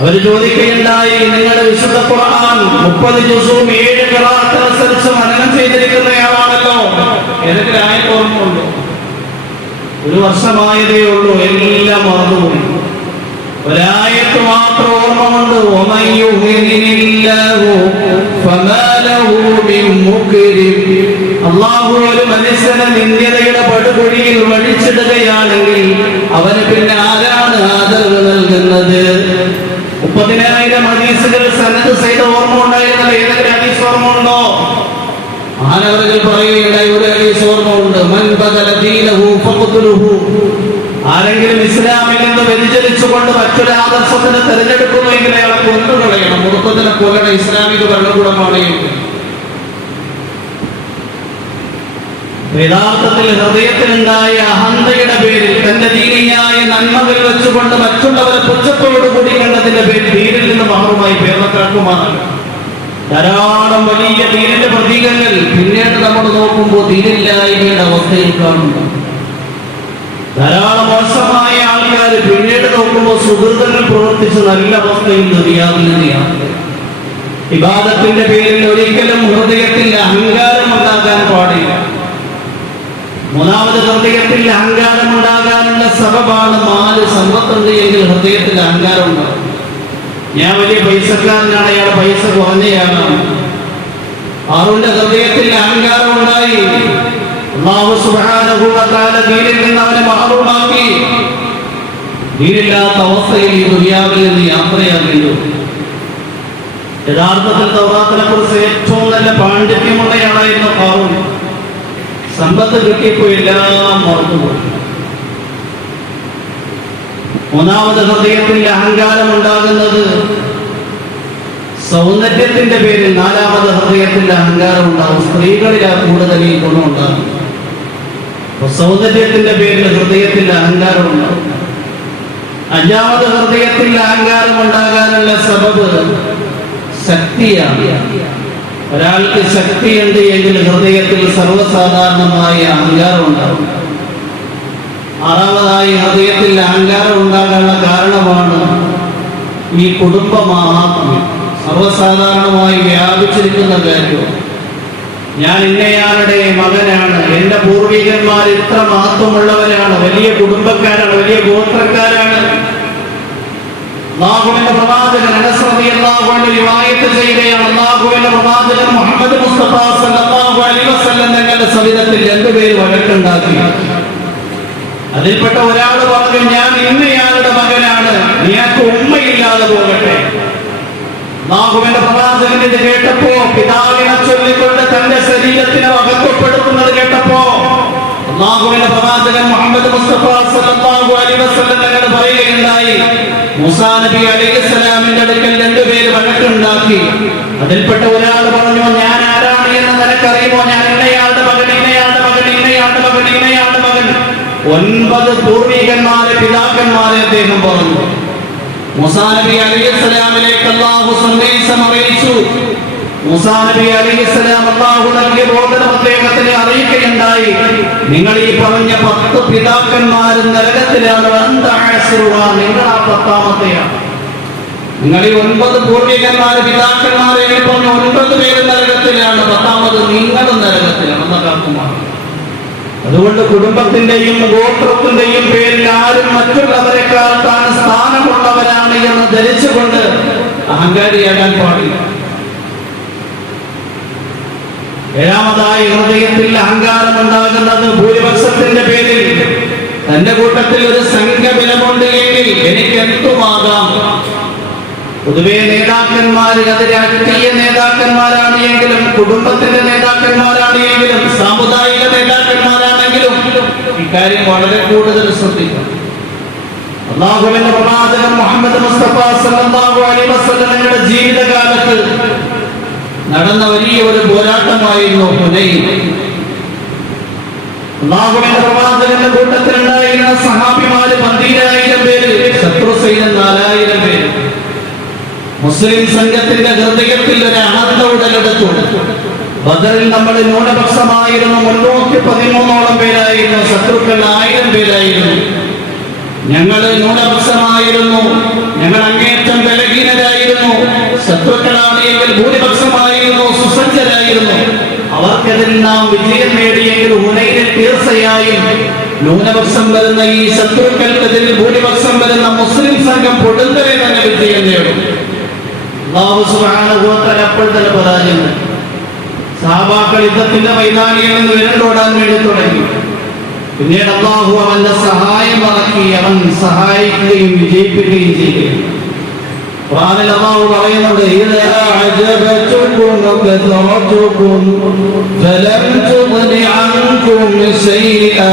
അവർ ചോദിക്കുകയുണ്ടായി, നിങ്ങളുടെ വിശുദ്ധ ഖുർആൻ 30 ജുസും 7 ഖിറാഅത്ത് അനുസരിച്ച് മനനം ചെയ്തിരിക്കുന്നയാളാണല്ലോ, ഏതൊക്കെ ആയത്ത് ഓർമ്മയുണ്ടോ? ഒരു വർഷമായതേ ഉള്ളൂ, എല്ലാം മറന്നുപോയി. ഒരായത്ത് മാത്രം ഓർമ്മയുണ്ട്. അല്ലാഹു ഒരു മനുഷ്യനെ നിന്ദ്യതയുടെ പടുകുഴിയിൽ വഴിച്ചിടുകയാണെങ്കിൽ അവന് പിന്നെ ആരാണ് ആദരവ് നൽകുന്നത്? 30,000 ഹദീസുകൾ സനദ് സഹിതം ഓർമ്മ ഉണ്ടായിരുന്നത് ഏതൊക്കെ ഹദീസ് ഓർമ്മ ഉണ്ടോ? മഹാനവറുകൾ പറയുകയുണ്ടായി, ഒരു ഹദീസ് ഓർമ്മ ഉണ്ട്. മൻ ബദല ദീനഹു ഫഖ്തുലുഹു. ആരെങ്കിലും ഇസ്ലാമിൽ നിന്ന് വ്യതിചലിച്ചുകൊണ്ട് മറ്റൊരു ആദർശത്തിന് തെരഞ്ഞെടുക്കുന്നുവെങ്കിൽ അയാളെ കൊന്നുകളയണം. മുറുക്കത്തിനെ കൊല്ലണ ഇസ്ലാമിക ഭരണകൂടമാണ്. യഥാർത്ഥത്തിൽ ഹൃദയത്തിലുണ്ടായ അഹന്തയുടെ പേരിൽ തന്റെ ദീനിയായ നന്മകൾ വെച്ചുകൊണ്ട് മറ്റുള്ളവരെ പുച്ഛത്തോടുകൂടി കണ്ടതിന്റെ പേരിൽ ദീനിൽ നിന്ന് മാറുമായി പേർന്നക്കാക്കുമാണ്. ധാരാളം വലിയ ദീനിന്റെ പ്രതീകങ്ങൾ പിന്നീട് നമ്മൾ നോക്കുമ്പോൾ ദീനില്ലായ്മയുടെ അവസ്ഥയിൽ കാണുന്നു. ധാരാളം മോശമായ ആൾക്കാർ പിന്നീട് നോക്കുമ്പോൾ സുഹൃത്തുക്കൾ പ്രവർത്തിച്ച് നല്ല അവസ്ഥയിൽ നിര്യാതയാണ്. ഇബാദത്തിന്റെ പേരിൽ ഒരിക്കലും ഹൃദയത്തിൽ അഹങ്കാരം ഉണ്ടാകാൻ പാടില്ല. മൂന്നാമത് ഹൃദയത്തിൽ അഹങ്കാരം ഉണ്ടാകാനുള്ള സബബാണ് 4 സമ്പത്തുണ്ട് എങ്കിൽ ഹൃദയത്തിൽ അഹങ്കാരം ഉണ്ടാകും. ഞാൻ വലിയ പൈസക്കാരനാണ്, അയാൾ പൈസ കുറഞ്ഞയാണ്. ഹാറൂന്റെ ഹൃദയത്തിൽ അഹങ്കാരം ഉണ്ടായി. അല്ലാഹു സുബ്ഹാനഹു വ തആല ദീനിൽ നിന്ന് അവനെ മഹറൂമാക്കി. ദീനില്ലാത്ത അവസ്ഥയിൽ ഈ ദുനിയാവിൽ നിന്ന് യാത്രയാകില്ല. യഥാർത്ഥത്തിൽ തൗറാത്തിനെ കുറിച്ച് ഏറ്റവും നല്ല പാണ്ഡിത്യമുള്ളയാളായിരുന്നു ഹാറൂൻ. സമ്പത്ത് കിട്ടിയപ്പോൾ എല്ലാം മറന്നുപോയി. മൂന്നാമത് ഹൃദയത്തിൽ അഹങ്കാരം ഉണ്ടാകുന്നത് സൗന്ദര്യത്തിന്റെ പേരിൽ. നാലാമത് ഹൃദയത്തിൽ അഹങ്കാരം ഉണ്ടാകും. സ്ത്രീകളിലാ കൂടുതൽ ഈ ഗുണമുണ്ടാകും. സൗന്ദര്യത്തിന്റെ പേരിൽ ഹൃദയത്തിൽ അഹങ്കാരം ഉണ്ടാകും. അഞ്ചാമത് ഹൃദയത്തിൽ അഹങ്കാരം ഉണ്ടാകാനുള്ള സബബ് ശക്തിയാണ്. ഒരാൾക്ക് ശക്തിയുണ്ട് എങ്കിൽ ഹൃദയത്തിൽ സർവ്വസാധാരണമായ അഹങ്കാരം ഉണ്ടാകും. ആറാമതായി ഹൃദയത്തിൽ അഹങ്കാരം ഉണ്ടാകാനുള്ള കാരണമാണ് ഈ കുടുംബമാഹാത്മ്യം. സർവ്വസാധാരണമായി വ്യാപിച്ചിരിക്കുന്ന കാര്യം. ഞാൻ ഇന്നയാളുടെ മകനാണ്, എന്റെ പൂർവികന്മാർ ഇത്ര മഹത്വമുള്ളവരാണ്, വലിയ കുടുംബക്കാരാണ്, വലിയ ഗോത്രക്കാരാണ്. അല്ലാഹുവിന്റെ പ്രവാചകൻ അനസ് റളിയല്ലാഹു അൻഹു റിവായത്ത് ചെയ്യുകയാണ്, അല്ലാഹുവിന്റെ പ്രവാചകൻ മുഹമ്മദ് മുസ്തഫ സല്ലല്ലാഹു അലൈഹി വസല്ലം തങ്ങളുടെ സവിധത്തിൽ രണ്ടുപേര് വഴക്കുണ്ടാക്കി. അതിൽപ്പെട്ട ഒരാൾ പറഞ്ഞു, ഞാൻ ഇന്നയാളുടെ മകനാണ്, നിനക്ക് ഉമ്മയില്ലാതെ പോകട്ടെ. അല്ലാഹുവിന്റെ പ്രവാചകൻ ഇത് കേട്ടപ്പോ, പിതാവിനെ ചൊല്ലിക്കൊണ്ട് തന്റെ ശരീരത്തിനെ അകത്തപ്പെടുത്തുന്നത് കേട്ടപ്പോ, അല്ലാഹുവിന്റെ പ്രവാചകൻ മുഹമ്മദ് മുസ്തഫ സല്ലല്ലാഹു അലൈഹി വസല്ലം തങ്ങൾ പറയുകയുണ്ടായി, മൂസാ നബി അലൈഹിസ്സലാമിന്റെ അടുക്കൽ രണ്ടുപേര് വഴക്കുണ്ടാക്കി. അതിൽപ്പെട്ട ഒരാൾ പറഞ്ഞു, ഞാൻ ആരാണ് എന്ന് നിനക്കറിയുമോ? ഞാൻ ഇന്നയാളുടെ മകൻ, ഇന്നയാളുടെ മകൻ, ഇന്നയാളുടെ മകൻ, ഇന്നയാളുടെ മകൻ. 9 പൂർവികന്മാരെ, പിതാക്കന്മാരെ അദ്ദേഹം പറഞ്ഞു. മൂസാ നബി അലൈഹിസ്സലാമിലേക്ക് അല്ലാഹു സന്ദേശം അറിയിച്ചു. മൂസാ നബി അലൈഹിസ്സലാം അല്ലാഹു നൽകിയ ബോധനം അദ്ദേഹത്തിന് അറിയിക്കുകയുണ്ടായി, നിങ്ങൾ ഈ പറഞ്ഞ 10 പിതാക്കന്മാരും നരകത്തിലാണ്. നിങ്ങൾ ആ 10ാമത്തെയാണ്. നിങ്ങൾ ഈ 9 പൂർവികന്മാര്, പിതാക്കന്മാരെ പറഞ്ഞു 9 പേര് നരകത്തിലാണ്, 10ാമത് നിങ്ങളും നരകത്തിലാണ്. എന്നതാക്കുമാണ്. അതുകൊണ്ട് കുടുംബത്തിന്റെയും ഗോത്രത്തിന്റെയും പേരിൽ ആരും മറ്റുള്ളവരെക്കാൾ താൻ സ്ഥാനമുള്ളവരാണ് എന്ന് ധരിച്ചുകൊണ്ട് അഹങ്കാരിയാകാൻ പാടില്ല. ഏഴാമതായി ഹൃദയത്തിൽ അഹങ്കാരം ഉണ്ടാകുന്നത് ഭൂരിപക്ഷത്തിന്റെ പേരിൽ. തന്റെ കൂട്ടത്തിൽ ഒരു സംഖ്യ ബലമുണ്ട് എങ്കിൽ എനിക്ക് എന്തുമാകാം. പൊതുവെ നേതാക്കന്മാർ, അത് രാഷ്ട്രീയ നേതാക്കന്മാരാണ് എങ്കിലും, കുടുംബത്തിന്റെ നേതാക്കന്മാരാണ് എങ്കിലും, സാമുദായിക നേതാക്കന്മാരാണെങ്കിലും ഇക്കാര്യം വളരെ കൂടുതൽ ശ്രദ്ധിക്കണം. അല്ലാഹുവിന്റെ പ്രവാചകൻ മുഹമ്മദ് മുസ്തഫ സല്ലല്ലാഹു അലൈഹി വസല്ലമയുടെ ജീവിതകാലത്ത് നടന്ന വലിയ ഒരു പോരാട്ടമായിരുന്നു ഹുനൈൻ. അല്ലാഹുവിന്റെ പ്രവാചകന്റെ കൂട്ടത്തിലുണ്ടായിരുന്ന സഹാബിമാര് 12,000 പേര്, ശത്രു സൈന്യം 4,000 പേര്. മുസ്ലിം സംഘത്തിന്റെ ഹൃദയത്തിൽ ഒരു അണന്ത ഉടലെടുത്തു. ബദറിൽ നമ്മൾ ന്യൂനപക്ഷമായിരുന്നു, 313ഓളം പേരായിരുന്നു, ശത്രുക്കൾ 1000 പേരായിരുന്നു. ഞങ്ങൾ ന്യൂനപക്ഷമായിരുന്നു, ഞങ്ങൾ അങ്ങേറ്റം ബലഹീനരായിരുന്നു. ശത്രുക്കളാണ് എങ്കിൽ ഭൂരിപക്ഷമായിരുന്നു, സുസജ്ജരായിരുന്നു. അവർക്കെതിരിൽ നാം വിജയം നേടിയെങ്കിൽ ഹുനൈനിൽ തീർച്ചയായും ന്യൂനപക്ഷം വരുന്ന ഈ ശത്രുക്കൾക്കെതിരിൽ ഭൂരിപക്ഷം വരുന്ന മുസ്ലിം സംഘം പൊടുന്നരെ തന്നെ വിജയം നേടും. അല്ലാഹു സുബ്ഹാനഹു വ തആല അപ്പോൾ തന്നെ പരാജയം. സഹാബാക്കൾ യുദ്ധത്തിന്റെ മൈതാനിയിൽ നിന്ന് വിരണ്ടോടാൻ വേണ്ടി തുടങ്ങി. പിന്നീട് അല്ലാഹു അവന്റെ സഹായം ഇറക്കി, അവൻ സഹായിക്കുകയും വിജയിപ്പിക്കുകയും ചെയ്യുകയും. ഖുർആനിൽ അല്ലാഹു പറയുന്നുണ്ട്, ഇദാ അഅജബതുകും കസറതുകും ഫലം തുഗ്നി അൻകും ശൈആ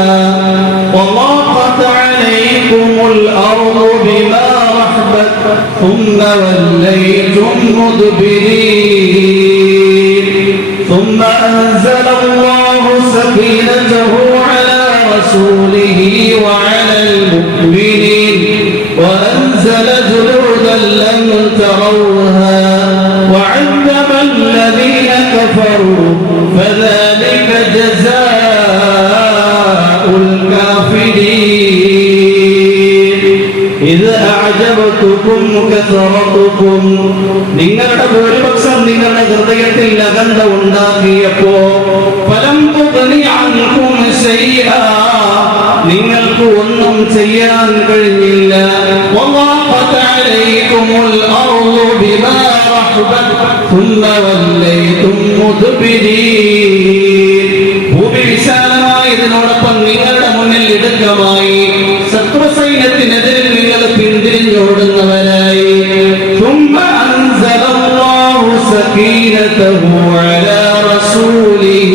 വളഖത് അലൈകുമുൽ അർദു ബിമാ റഹബത് ثم وليتم مدبرين ثم أنزل الله سكينته على رسوله وعلى المؤمنين وأنزل جنودا لم تروها وعذب الذين كفروا فذلك جزاء الكافرين إذ أعجبتكم كثرتكم നിങ്ങളുടെ ഭൂരിപക്ഷം നിങ്ങളുടെ ഹൃദയത്തിൽ അകന്ത ഉണ്ടാക്കിയപ്പോ ഫലം തുഗ്നി അൻകും ശൈആ നിങ്ങൾക്ക് ഒന്നും ചെയ്യാൻ കഴിഞ്ഞില്ല വളഖത് അലൈകുമുൽ അർളു ثم وليتم مدبرين. ഭൂമി വിശാലമായതിനോടൊപ്പം നിങ്ങളുടെ മുന്നിൽ ഇടുക്കമായി ശത്രു സൈന്യത്തിനെതിരിൽ നിങ്ങൾ പിന്തിരിഞ്ഞോടുന്നവരായി. ثم أنزل الله سكينته على رسوله.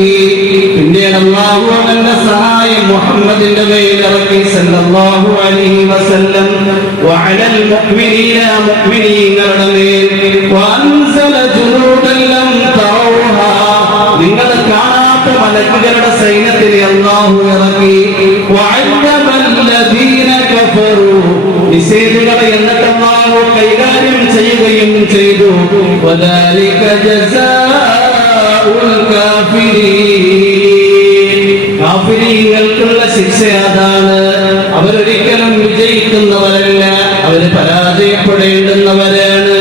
പിന്നീട് അല്ലാഹു അവന്റെ സഹായം മുഹമ്മദിന്റെ മേൽ ഇറക്കി സല്ലല്ലാഹു അലൈഹി വസല്ലം. വഅലൽ മുഅ്മിനീന മുഅ്മിനീങ്ങളുടെ മേൽ. വഅൻസല ജുനൂദൻ ലം തറൗഹാ. നിങ്ങൾ കാണാത്ത മലക്കുകളുടെ സൈന്യത്തിനെ അല്ലാഹു ഇറക്കി. വഅല്ലമല്ലദീന കഫറൂ. നിഷേധികളെ എന്നിട്ട് അല്ലാഹു കൈകാര്യം ചെയ്യുകയും ചെയ്തു. വദാലിക ജസാഉൽ കാഫിരീൻ. കാഫിരീങ്ങൾക്കുള്ള ശിക്ഷ അതാണ്. അവരൊരിക്കലും വിജയിക്കുന്നവരല്ല, അവര് പരാജയപ്പെടേണ്ടുന്നവരാണ്.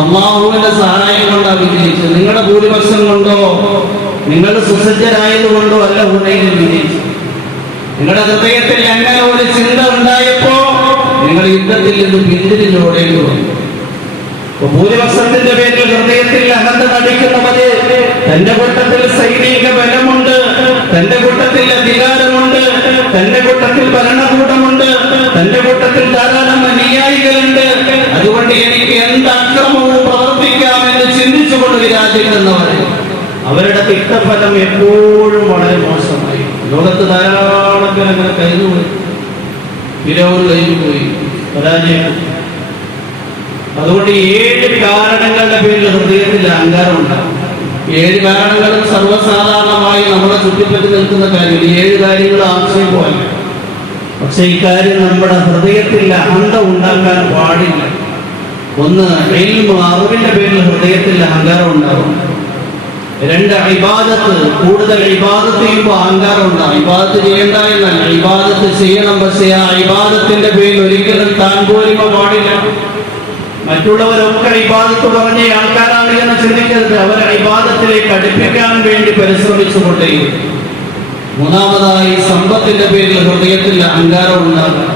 അല്ലാഹുവിന്റെ സഹായം കൊണ്ടാണ് വിജയിച്ചത്. നിങ്ങളുടെ ഭൂരിപക്ഷം കൊണ്ടോ നിങ്ങൾ സുസജ്ജരായതുകൊണ്ടോ അല്ല ഹുനൈനിൽ വിജയിച്ചത്. നിങ്ങളുടെ ഹൃദയത്തിൽ അങ്ങനെ ഒരു ചിന്ത ഉണ്ടായപ്പോ നിങ്ങൾ യുദ്ധത്തിൽ നിന്ന് പിന്തിരിഞ്ഞോടേണ്ടി വന്നു. ഭൂരിപക്ഷത്തിന്റെ പേരിൽ ഹൃദയത്തിൽ അനന്ത നടിക്കുന്നവര് തന്റെ കൂട്ടത്തിൽ സൈനിക ബലമുണ്ട്, തന്റെ കൂട്ടത്തിൽ അധികാരമുണ്ട്, തന്റെ കൂട്ടത്തിൽ ഭരണകൂടമുണ്ട്, തന്റെ കൂട്ടത്തിൽ ധാരാളം അനുയായികളുണ്ട്, അതുകൊണ്ട് എനിക്ക് എന്ത് അക്രമവും പ്രവർത്തിക്കാമെന്ന് ചിന്തിച്ചുകൊണ്ട് വിരാജിക്കുന്നവർ, അവരുടെ തിക്തഫലം എപ്പോഴും വളരെ മോശമായി. ലോകത്ത് ധാരാളം പേർ അങ്ങനെ കഴിഞ്ഞുപോയി, വിരോധം കഴിഞ്ഞുപോയി, പരാജയം. അതുകൊണ്ട് 7 കാരണങ്ങളുടെ പേരിൽ ഹൃദയത്തിൽ അഹങ്കാരം ഉണ്ടാകും. 7 കാരണങ്ങളും സർവ്വസാധാരണമായി നമ്മളെ ചുറ്റിപ്പറ്റി നിൽക്കുന്ന കാര്യങ്ങൾ. 7 കാര്യങ്ങൾ ആക്ഷേപമല്ല. പക്ഷെ ഇക്കാര്യം നമ്മുടെ ഹൃദയത്തിൽ അഹന്ത ഉണ്ടാക്കാൻ പാടില്ല. ഒന്ന്, അറിവിന്റെ പേരിൽ ഹൃദയത്തിൽ അഹങ്കാരം ഉണ്ടാകും. 2, ഇബാദത്ത്. കൂടുതൽ ഇബാദത്ത് ചെയ്യുമ്പോൾ അഹങ്കാരം ഉണ്ടാകും. ഇബാദത്ത് ചെയ്യേണ്ട എന്നല്ല, ഇബാദത്ത് ചെയ്യണം. പക്ഷേ ആ ഇബാദത്തിന്റെ പേരിൽ ഒരിക്കലും താൻ പോരിമ പാടില്ല. മറ്റുള്ളവരൊക്കെ ഇബാദത്ത് പറഞ്ഞ ആൾക്കാരാണ് എന്ന് ചിന്തിക്കരുത്. അവരെ ഇബാദത്തിലേക്ക് അടുപ്പിക്കാൻ വേണ്ടി പരിശ്രമിച്ചുകൊണ്ടേയിരിക്കും. 3, സമ്പത്തിന്റെ പേരിൽ ഹൃദയത്തിൽ അഹങ്കാരം ഉണ്ടാകും.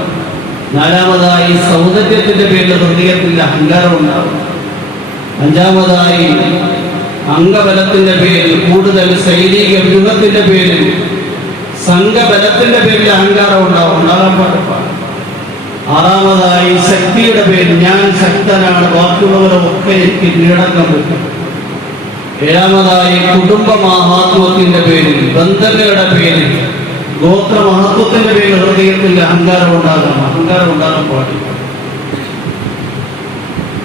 4, സൗന്ദര്യത്തിന്റെ പേരിൽ ഹൃദയത്തിൽ അഹങ്കാരം ഉണ്ടാകും. 5, അംഗബലത്തിന്റെ പേരിൽ, കൂടുതൽ സൈനിക വ്യൂഹത്തിന്റെ പേരിൽ, സംഘബലത്തിന്റെ പേരിൽ അഹങ്കാരം ഉണ്ടാകാൻ പാടില്ല. 6, ശക്തിയുടെ പേരിൽ, ഞാൻ ശക്തനാണ്, ബാക്കിയുള്ളവരൊക്കെ എനിക്ക് കീഴടക്കാൻ പറ്റും. 7, കുടുംബ മഹാത്മത്തിന്റെ പേരിൽ, ബന്ധങ്ങളുടെ പേരിൽ, ഗോത്ര മഹത്വത്തിന്റെ പേരിൽ ഹൃദയത്തിൽ അഹങ്കാരം ഉണ്ടാകാൻ പാടില്ല.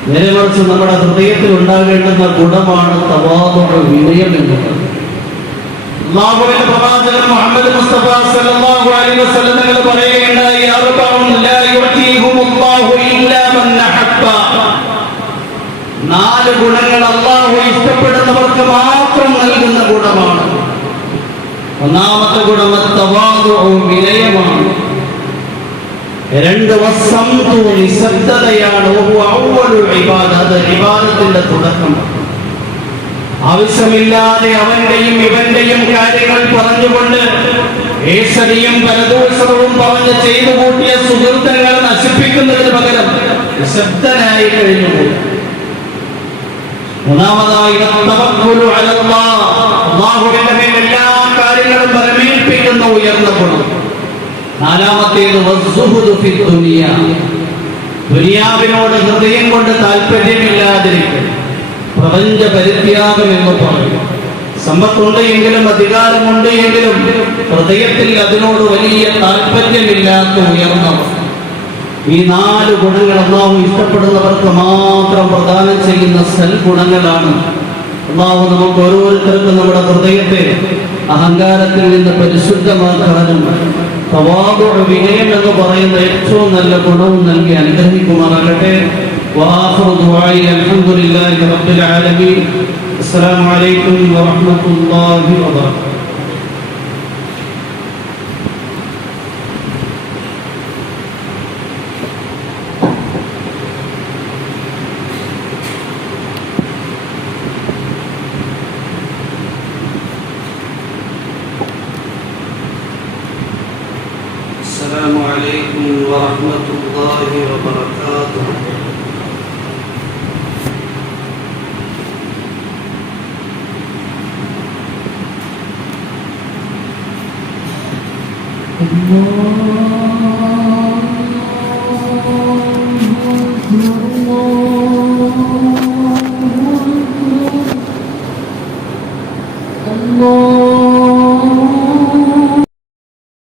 നേരെ മറിച്ച് നമ്മുടെ ഹൃദയത്തിൽ ഉണ്ടാകേണ്ടുന്ന ഗുണമാണ് തവാദുഉ, വിനയം എന്നുള്ളത്. അല്ലാഹുവിന്റെ പ്രവാചകൻ മുഹമ്മദ് മുസ്തഫ സല്ലല്ലാഹു അലൈഹി വസല്ലം തങ്ങൾ പറയുകയുണ്ടായി, അർബഉൻ ലാ യുഅതീഹുമുല്ലാഹു ഇല്ലാ മൻ അഹബ്ബ. 4 ഗുണങ്ങൾ അല്ലാഹു ഇഷ്ടപ്പെടുന്നവർക്ക് മാത്രം നൽകുന്ന ഗുണമാണ്. ഒന്നാമത്തെ ഗുണം തവാദുഉ, വിനയമാണ്. 2, വസ്സംതു, നിശബ്ദതയാണ്. അത് ഇബാദത്തിന്റെ തുടക്കമാണ്. ആവശ്യമില്ലാതെ അവന്റെയും ഇവന്റെയും കാര്യങ്ങൾ പറഞ്ഞുകൊണ്ട് ഏഷണിയും പരദൂഷണവും പറഞ്ഞ് ചെയ്തു കൂട്ടിയ സുഹൃത്തുക്കളെ നശിപ്പിക്കുന്നതിന് പകരം നിശബ്ദനായി കഴിഞ്ഞുപോകും. 3, തവക്കുലു അലല്ലാഹ്, അല്ലാഹുവിന്റെ മേൽ എല്ലാ കാര്യങ്ങളും പരമേൽപ്പിക്കുന്ന ഉയർന്ന ഗുണം. 4, വസ്സുഹുദു ഫി ദുനിയ, ദുനിയാവിനോട് ഹൃദയം കൊണ്ട് താല്പര്യമില്ലാതിരിക്കും. പ്രപഞ്ച പരിത്യാഗം എന്ന് പറയും. സമ്പത്തുണ്ട് എങ്കിലും അധികാരമുണ്ട് എങ്കിലും ഹൃദയത്തിൽ അതിനോട് വലിയ താല്പര്യമില്ലാത്ത ഉയർന്നവർ. ഈ 4 ഗുണങ്ങൾ അല്ലാഹു ഇഷ്ടപ്പെടുന്നവർക്ക് മാത്രം പ്രദാനം ചെയ്യുന്ന സൽഗുണങ്ങളാണ്. അല്ലാഹു നമുക്ക് ഓരോരുത്തർക്കും നമ്മുടെ ഹൃദയത്തെ അഹങ്കാരത്തിൽ നിന്ന് പരിശുദ്ധമാക്കാനും തവാദുഉ, വിനയം എന്ന് പറയുന്ന ഏറ്റവും നല്ല ഗുണവും നൽകി അനുഗ്രഹിക്കുമാറാകട്ടെ. وآخر دعائي الحمد لله رب العالمين. السلام عليكم ورحمة الله وبركاته. السلام عليكم ورحمة الله وبركاته. الله